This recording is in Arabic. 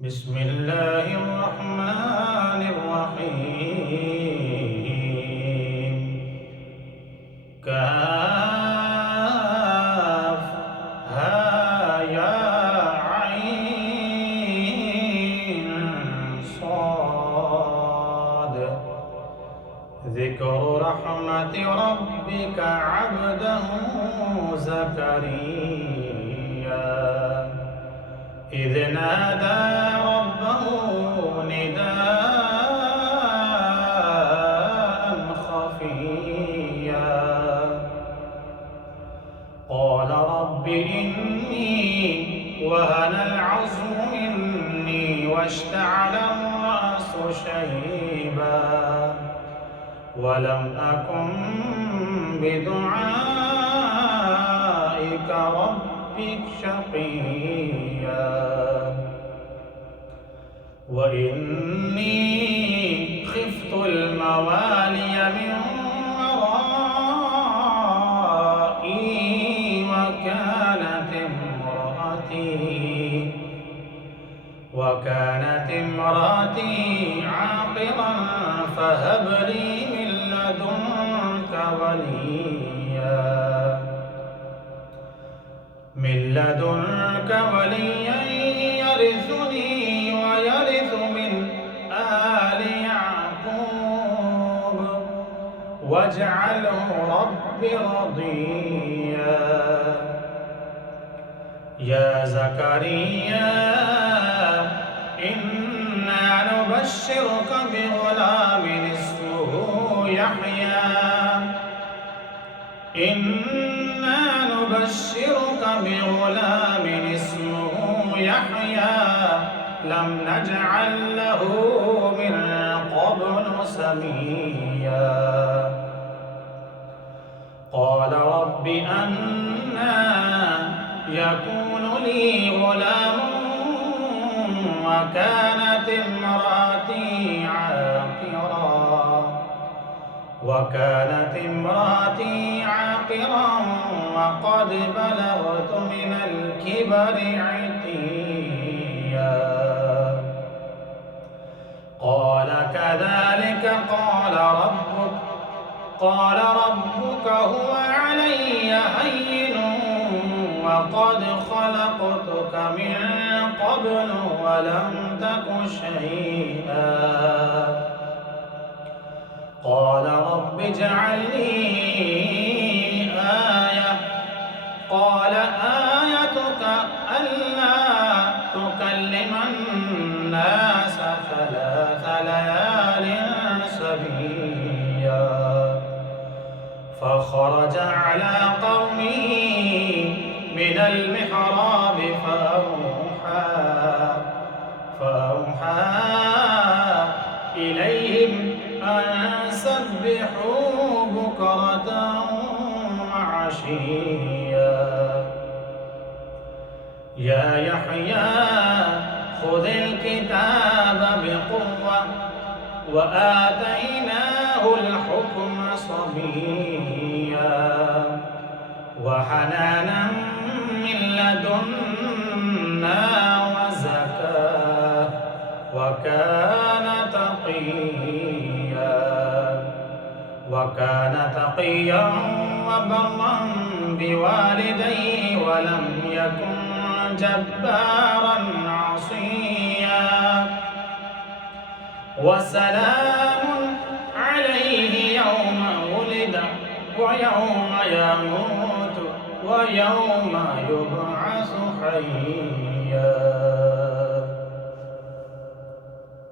بسم الله الرحمن الرحيم. كاف ها يا عين صاد. ذكر رحمة ربك عبده زكريا إذ نادى ربه نداء خفيا قال رب إني وهن العظم مني واشتعل الرأس شيبا ولم أكن بدعائك رب شقيا وإني خفت الموالي من ورائي وكانت امرأتي عاقرا فهب لي من لدنك وليا يرثني ويرث من آل يعقوب واجعله رب رضيا. يا زكريا إنا نبشرك بغلام اسمه يحيى لم نجعل له من قبل سميا. قال رب أنى يكون لي غلام وكانت امرأتي عاقرا وقد بلغت من الكبر عتيا. قال كذلك قال ربك هو علي هين وقد خلقتك من قبل ولم تك شيئا. قال رب اجعل لي آية. قال آيتك ألا تكلم الناس 3 ليال سبيا. فخرج على قومه من المحراب فأوحى إليهم أن سبحوا بكرة وعشيا. يا يحيى خذ الكتاب بقوة وآتيناه الحكم صبيا وحنانا من لدنا وزكاة وكان تقيا وبرا بوالديه ولم يكن جبارا عصيا. وسلام عليه يوم ولد ويوم يموت ويوم يبعث حيا.